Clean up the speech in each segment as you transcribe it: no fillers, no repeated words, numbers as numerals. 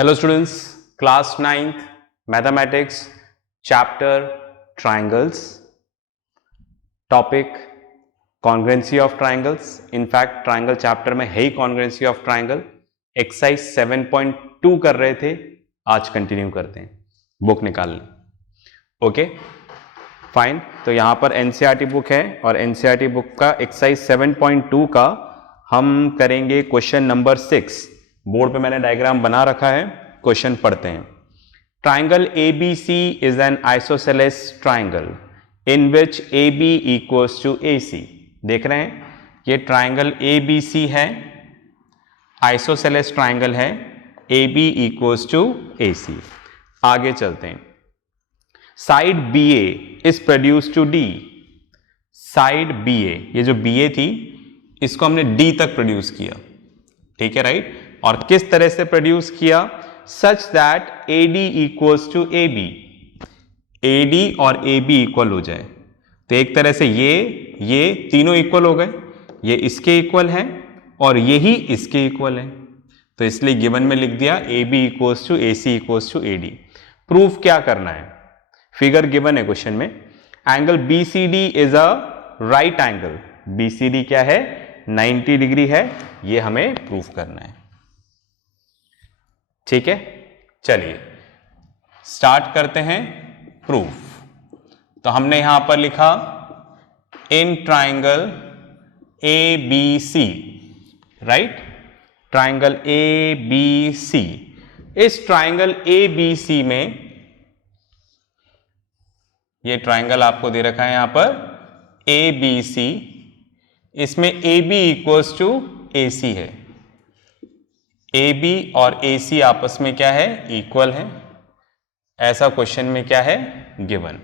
Hello students, class 9th mathematics chapter triangles, topic congruency of triangles. In fact triangle chapter में है ही congruency of triangle. Exercise 7.2 कर रहे थे, आज continue करते हैं. बुक निकाल लें. Okay fine. तो यहां पर एनसीईआरटी बुक है और एनसीईआरटी बुक का एक्सरसाइज 7.2 का हम करेंगे क्वेश्चन नंबर 6. बोर्ड पे मैंने डायग्राम बना रखा है, क्वेश्चन पढ़ते हैं. Triangle ABC is an isosceles triangle in which AB equals to AC. देख रहे हैं, ये ट्राइंगल ABC है, आइसोसेलेस ट्राइंगल है, AB इक्वल्स टू AC. आगे चलते हैं. Side BA is produce to D. Side BA, ये जो BA थी इसको हमने D तक प्रोड्यूस किया. ठीक है, राइट. और किस तरह से प्रोड्यूस किया? Such that AD equals to AB. AD और AB इक्वल हो जाए. तो एक तरह से ये तीनों इक्वल हो गए, ये इसके इक्वल हैं और ये ही इसके इक्वल हैं. तो इसलिए गिवन में लिख दिया AB equals to AC equals to AD. Proof क्या करना है? फिगर गिवन है क्वेश्चन में. Angle BCD is a right angle. BCD क्या है? 90 डिग्री है. ये हमें प्रूफ करना है. ठीक है, चलिए स्टार्ट करते हैं प्रूफ. तो हमने यहां पर लिखा in triangle ABC, right. Triangle ABC. इस ट्राइंगल ABC में ये ट्राइंगल आपको दे रखा है यहां पर ABC. इसमें AB इक्वल्स टू AC है. AB और AC आपस में क्या है? इक्वल है. ऐसा क्वेश्चन में क्या है? गिवन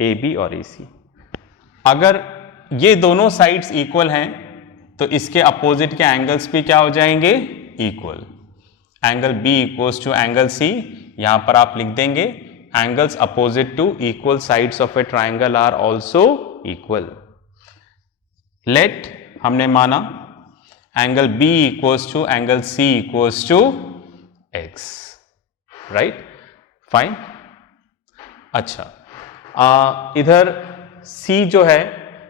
AB और AC. अगर ये दोनों साइड्स इक्वल हैं तो इसके अपोजिट के एंगल्स भी क्या हो जाएंगे? Equal. Angle B equals to angle C. यहां पर आप लिख देंगे angles opposite to equal sides of a triangle are also equal. Let हमने माना angle B equals to angle C equals to X, right. Fine. अच्छा, इधर C जो है,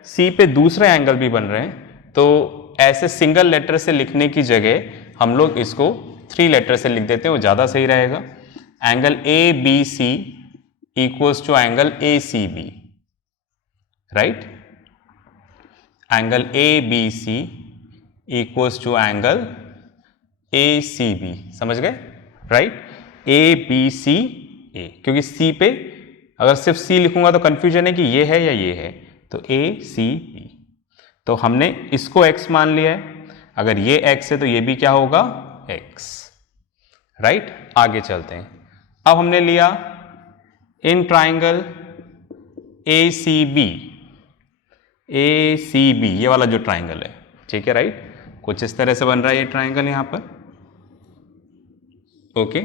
C पे दूसरे एंगल भी बन रहे हैं, तो ऐसे सिंगल लेटर से लिखने की जगह हम लोग इसको 3 लेटर से लिख देते हैं, वो ज्यादा सही रहेगा. Angle ABC equals to angle ACB, right. Angle ABC equals to angle ACB. समझ गए, राइट. ABCA, क्योंकि C पे अगर सिर्फ C लिखूंगा तो कंफ्यूजन है कि ये है या ये है. तो ACB. तो हमने इसको X मान लिया है. अगर ये X है तो ये भी क्या होगा? X, right. आगे चलते हैं. अब हमने लिया इन ट्राइंगल ACB. ये वाला जो ट्राइंगल है, ठीक है, राइट. कुछ इस तरह से बन रहा है ये ट्राइंगल यहां पर. Okay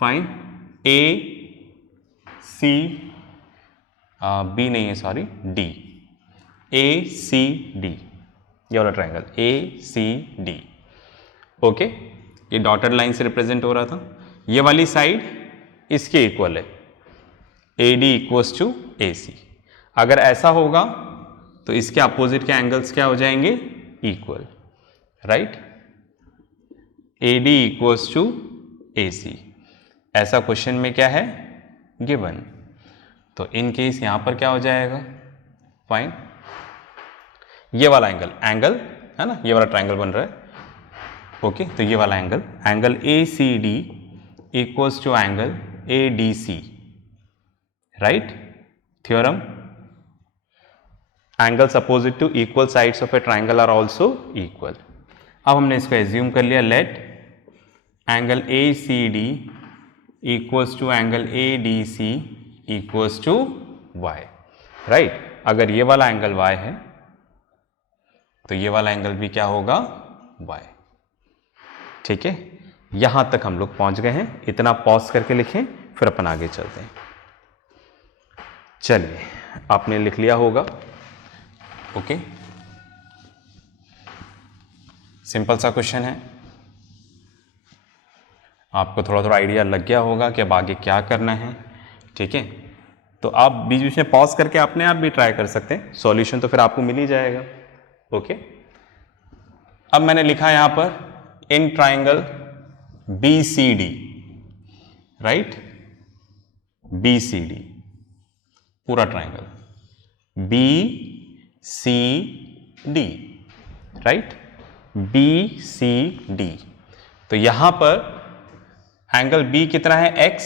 fine. B नहीं है, सॉरी, D. ACD, ये वाला ट्राइंगल ACD. ओके, ये डॉटेड लाइन से रिप्रेजेंट हो रहा था. ये वाली साइड इसके इक्वल है, AD इक्वल्स टू AC. अगर ऐसा होगा तो इसके अपोजिट के एंगल्स क्या हो जाएंगे? Equal, right. AD equals to AC. ऐसा क्वेश्चन में क्या है? गिवन. तो इन केस यहां पर क्या हो जाएगा? फाइन. ये वाला एंगल है ना, ये वाला ट्राइंगल बन रहा है. ओके, तो ये वाला angle ACD equals to angle ADC, right. Theorem, angles opposite to equal sides of a triangle are also equal. अब हमने इसको एज्यूम कर लिया. Let angle ACD equals to angle ADC equals to Y, right. अगर ये वाला angle Y है तो ये वाला एंगल भी क्या होगा? Y. ठीक है, यहां तक हम लोग पहुंच गए हैं. इतना पॉज करके लिखें, फिर अपन आगे चलते हैं. चलिए, आपने लिख लिया होगा. ओके, सिंपल सा क्वेश्चन है. आपको थोड़ा थोड़ा आइडिया लग गया होगा कि अब आगे क्या करना है, ठीक है। तो आप बीच बीच में पॉज करके अपने आप भी ट्राई कर सकते हैं, सॉल्यूशन तो फिर आपको मिल ही जाएगा। ओके, अब मैंने लिखा यहां पर in triangle BCD, right, BCD पूरा ट्राइंगल BCD, राइट, BCD। तो यहां पर एंगल B कितना है X,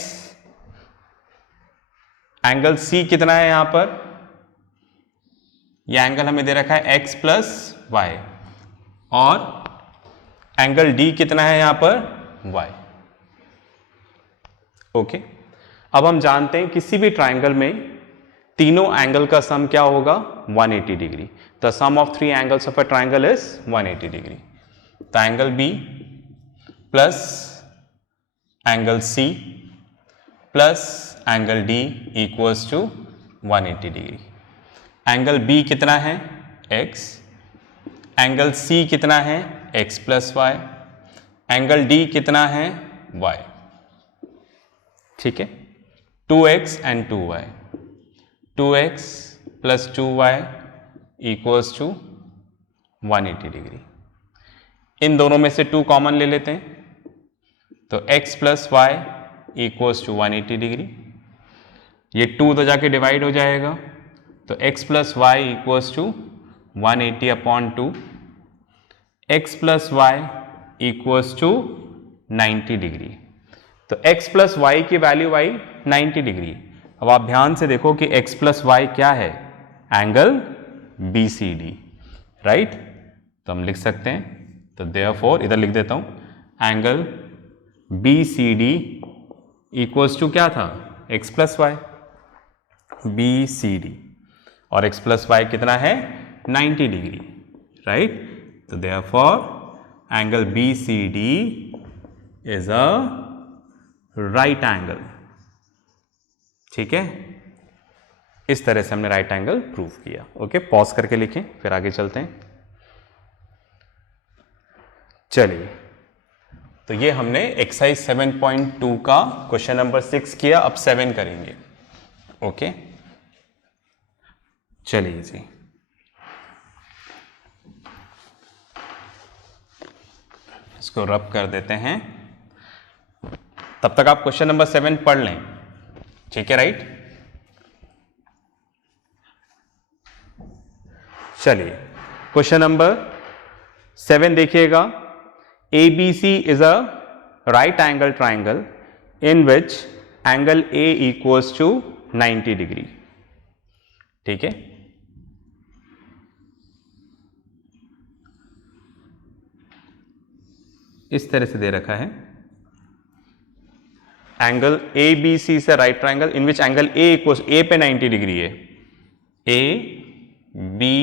एंगल C कितना है यहां पर, यह एंगल हमें दे रखा है X प्लस Y, और एंगल D कितना है यहां पर Y। ओके, अब हम जानते हैं किसी भी ट्राइंगल में तीनों एंगल का सम क्या होगा, 180 degree. The sum of 3 angles of a triangle is 180 degree. तो angle B plus angle C plus angle D equals to 180 degree. Angle B कितना है X, एंगल C कितना है X plus Y, angle D कितना है Y, ठीक है। 2x and 2y, 2x plus 2y equals to 180 degree. इन दोनों में से 2 कॉमन ले लेते हैं, तो x plus y equals to 180 degree. ये 2 तो जाके डिवाइड हो जाएगा, तो x plus y equals to 180 upon 2, x plus y equals to 90 degree. तो x प्लस वाई की वैल्यू आई 90 डिग्री। अब आप ध्यान से देखो कि x प्लस वाई क्या है, एंगल BCD, राइट। तो हम लिख सकते हैं, तो देयरफॉर इधर लिख देता हूं, एंगल BCD इक्वल्स टू क्या था, x प्लस वाई, BCD, और x प्लस वाई कितना है 90 डिग्री, राइट। तो therefore angle BCD is a right angle, ठीक है। इस तरह से हमने राइट एंगल प्रूव किया। ओके, पॉज करके लिखें, फिर आगे चलते हैं। चलिए, तो ये हमने एक्सरसाइज 7.2 का क्वेश्चन नंबर 6 किया, अब 7 करेंगे। ओके, चलिए जी, इसको रब कर देते हैं, तब तक आप क्वेश्चन नंबर 7 पढ़ लें, ठीक है, राइट। चलिए, क्वेश्चन नंबर 7 देखिएगा। ABC is a right angle triangle in which angle A equals to 90 degree, ठीक है। इस तरह से दे रखा है, एंगल ABC से right triangle in which angle A equals, A पे 90 डिग्री है, ABC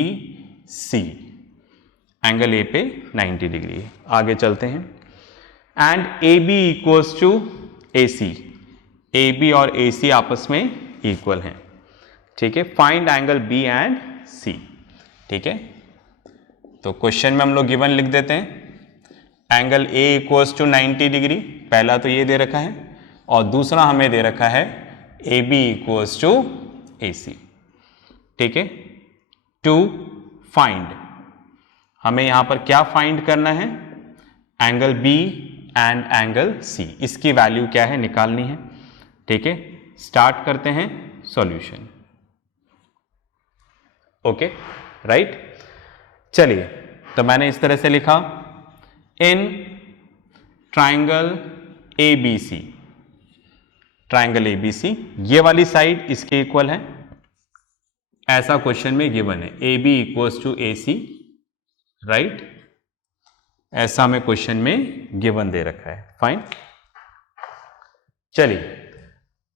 एंगल A पे 90 डिग्री है। आगे चलते हैं, and AB equals to AC, AB और AC आपस में इक्वल हैं, ठीक है। Find angle B and C, ठीक है। तो क्वेश्चन में हम लोग गिवन लिख देते हैं, angle A equals to 90 degree, पहला तो ये दे रखा है, और दूसरा हमें दे रखा है AB इक्वल्स टू AC, ठीक है। टू फाइंड, हमें यहां पर क्या फाइंड करना है, angle B and angle C, इसकी वैल्यू क्या है निकालनी है, ठीक है। स्टार्ट करते हैं सॉल्यूशन। Okay, right. चलिए, तो मैंने इस तरह से लिखा, in triangle ABC, triangle ABC, ये वाली साइड इसके इक्वल है, ऐसा क्वेश्चन में गिवन है, AB equals to AC, right, ऐसा हमें क्वेश्चन में गिवन दे रखा है, फाइन। चलिए,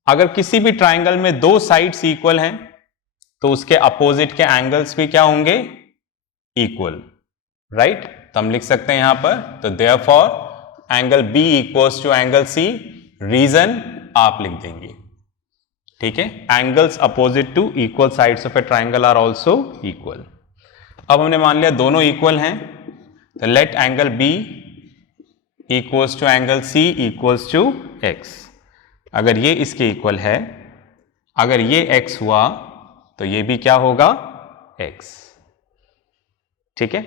अगर किसी भी ट्राइंगल में 2 साइड्स इक्वल हैं, तो उसके अपोजिट के एंगल्स भी क्या होंगे, इक्वल, राइट। तो हम लिख सकते हैं यहां पर, तो therefore angle B equals to angle C, reason आप लिख देंगे, ठीक है। Angles opposite to equal sides of a triangle are also equal. अब हमने मान लिया दोनों इक्वल हैं, तो let angle B equals to angle C equals to X. अगर ये इसके इक्वल है, अगर ये x हुआ तो ये भी क्या होगा, x। ठीक है,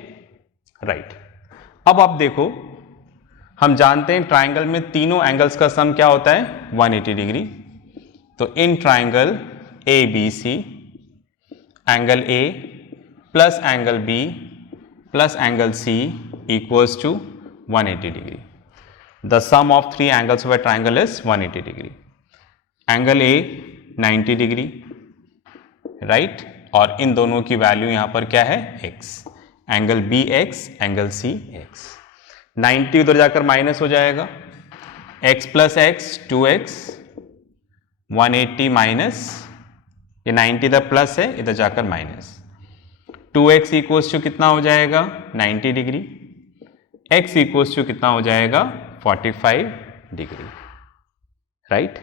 राइट। अब आप देखो, हम जानते हैं ट्राइंगल में तीनों एंगल्स का सम क्या होता है, 180 डिग्री। तो in triangle A B C, angle A plus angle B plus angle C equals to 180 degree. The sum of three angles of a triangle is 180 degree. Angle A 90 degree, right, और इन दोनों की value यहां पर क्या है, x। Angle B X, angle C X. 90 उधर जाकर माइनस हो जाएगा, x plus x 2x, 180 minus, ये 90 इधर प्लस है, इधर जाकर माइनस। 2x इक्वल्स टू कितना हो जाएगा, 90 डिग्री। x इक्वल्स टू कितना हो जाएगा, 45 डिग्री, राइट,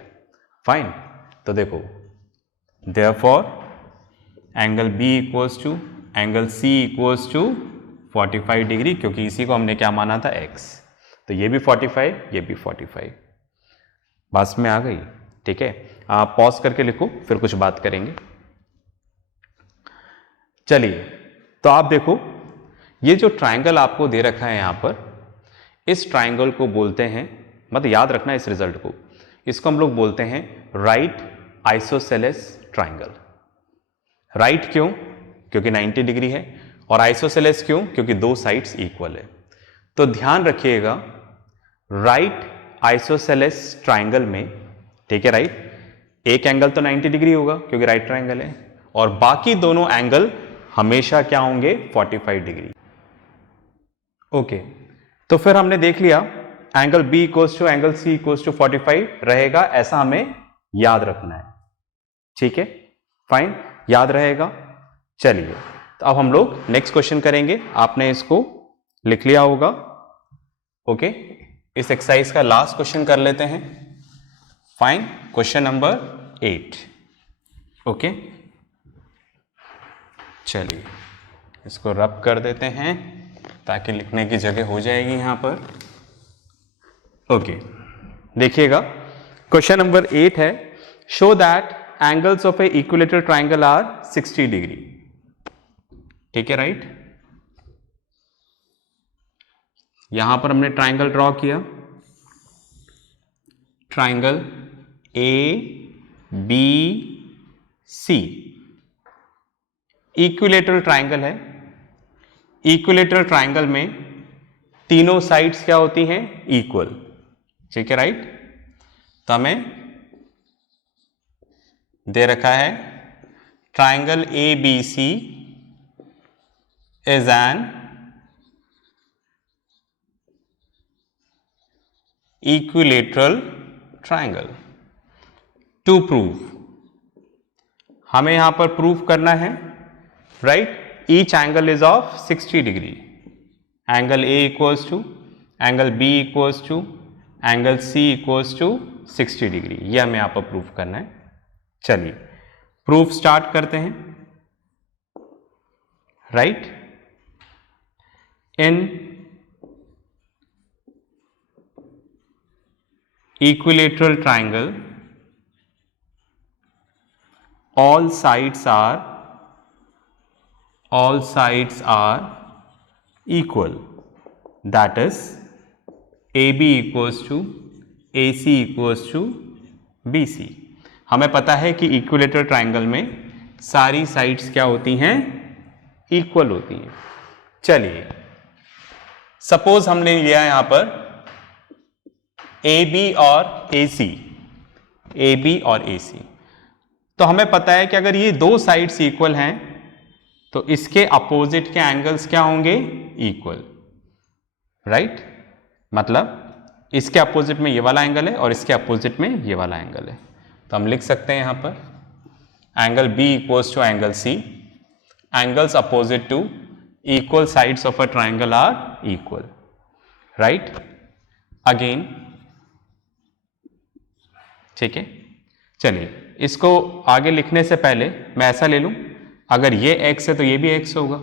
फाइन। तो देखो, therefore angle B equals to angle C equals to 45 degree, क्योंकि इसी को हमने क्या माना था, x। तो ये भी 45, ये भी 45। बात में आ गई, ठीक है। आप पॉज करके लिखो, फिर कुछ बात करेंगे। चलिए, तो आप देखो, ये जो ट्राइंगल आपको दे रखा है यहां पर, इस ट्राइंगल को बोलते हैं, मतलब याद रखना इस रिजल्ट को, इसको हम लोग बोलते हैं राइट आइसोसेलेस ट्राइंगल। राइट क्यों, क्योंकि 90 डिग्री है, और आइसोसेलेस क्यों, क्योंकि दो साइड्स इक्वल है। तो ध्यान रखिएगा, राइट आइसोसेलेस ट्राइंगल में, ठीक है, राइट, एक एंगल तो 90 डिग्री होगा क्योंकि राइट ट्राइंगल है, और बाकी दोनों एंगल हमेशा क्या होंगे, 45 डिग्री। ओके, तो फिर हमने देख लिया angle B equals to angle C equals to 45 रहेगा, ऐसा हमें याद रखना है। ठीक है, फाइन, याद रहेगा। चलिए, तो अब हम लोग नेक्स्ट क्वेश्चन करेंगे। आपने इसको लिख लिया होगा। ओके, इस एक्सरसाइज का लास्ट क्वेश्चन कर लेते हैं। Fine, question number 8। ओके, चलिए इसको रब कर देते हैं ताकि लिखने की जगह हो जाएगी यहां पर। ओके, देखिएगा, क्वेश्चन नंबर 8 है, show that angles of a equilateral triangle are 60 degree. ठीक है, राइट। यहां पर हमने ट्राइंगल ड्रॉ किया, triangle A B C, equilateral triangle है। इक्विलेटरल ट्राइंगल में तीनों साइड्स क्या होती हैं, इक्वल। ठीक है, राइट। तो हमें दे रखा है triangle A B C is an equilateral triangle. To prove, हमें यहां पर प्रूव करना है, right, each angle is of 60 degree. Angle A equals to angle B equals to angle C equals to 60 degree, ये हमें यहां पर प्रूफ करना है। चलिए प्रूफ स्टार्ट करते हैं। Right, in equilateral triangle all sides are equal, that is AB equals to AC equals to BC। हमें पता है कि इक्विलेटरल ट्राइंगल में सारी साइड्स क्या होती हैं, इक्वल होती हैं। चलिए सपोज हमने लिया यहां पर AB और AC, AB और AC, तो हमें पता है कि अगर ये दो साइड्स इक्वल हैं तो इसके अपोजिट के एंगल्स क्या होंगे, इक्वल। राइट, मतलब इसके अपोजिट में ये वाला एंगल है और इसके अपोजिट में ये वाला एंगल है। तो हम लिख सकते हैं यहां पर angle B equals to angle C, angles opposite to equal sides of a triangle are equal. Right, again, ठीक है। चलिए इसको आगे लिखने से पहले मैं ऐसा ले लूं, अगर ये x है तो ये भी x होगा।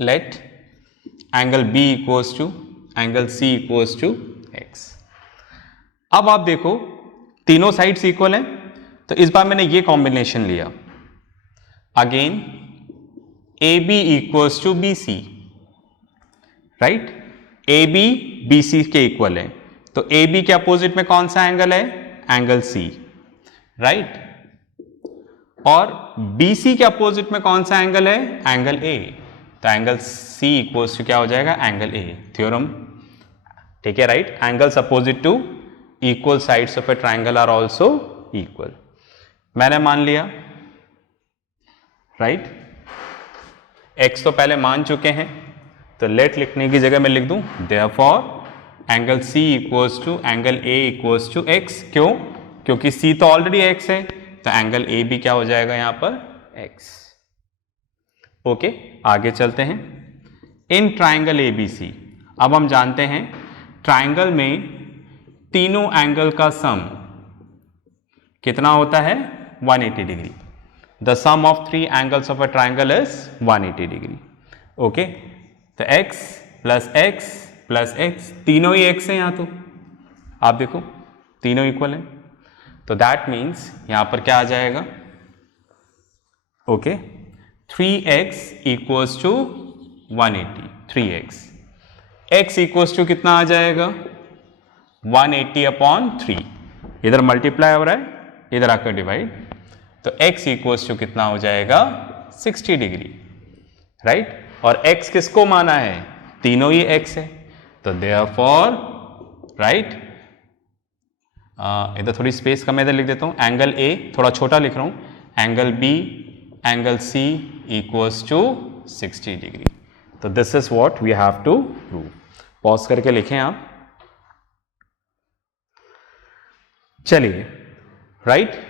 Let angle B equals to angle C equals to x. अब आप देखो तीनों साइड्स इक्वल हैं, तो इस बार मैंने ये कॉम्बिनेशन लिया, again A B equals to B C, right. A B B C के इक्वल है, तो ए बी के अपोजिट में कौन सा एंगल है, एंगल सी, राइट। और बी सी के अपोजिट में कौन सा एंगल है, एंगल ए, तो एंगल सी इक्वल्स टू क्या हो जाएगा, एंगल ए। थ्योरम, ठीक है, right. Angles opposite to equal sides of a triangle are also equal. मैंने मान लिया, राइट। एक्स तो पहले मान चुके हैं, तो लेट लिखने की जगह मैं लिख दूं therefore angle C equals to angle A equals to x. क्यों, क्योंकि सी तो ऑलरेडी एक्स है, तो एंगल ए भी क्या हो जाएगा यहां पर, एक्स। ओके, आगे चलते हैं। इन ट्राइंगल ए बी सी, अब हम जानते हैं ट्राइंगल में तीनों एंगल का सम कितना होता है, 180 degree. The sum of 3 angles of a triangle is 180 degree. Okay, तो x plus x plus x, तीनों ही x है यहां, तो आप देखो तीनों इक्वल है, तो दैट मीन्स यहां पर क्या आ जाएगा, okay, 3x equals to 180, 3x, x equals to कितना आ जाएगा, 180 अपॉन 3, इधर मल्टीप्लाई हो रहा है, इधर आकर डिवाइड, तो x इक्वल्स टू कितना हो जाएगा, 60 डिग्री, राइट। और x किसको माना है, तीनों ही x है, तो देयरफॉर, राइट, इधर थोड़ी स्पेस कम है, इधर लिख देता हूं, एंगल A थोड़ा छोटा लिख रहा हूं, angle B, angle C equals to 60 degree. तो this is what we have to prove. Pause करके लिखें आप, चलिए, राइट।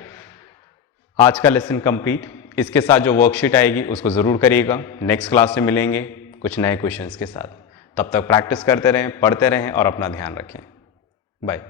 आज का लेसन कंप्लीट। इसके साथ जो वर्कशीट आएगी उसको जरूर करिएगा। नेक्स्ट क्लास में मिलेंगे कुछ नए क्वेश्चंस के साथ। तब तक प्रैक्टिस करते रहें, पढ़ते रहें और अपना ध्यान रखें। बाय।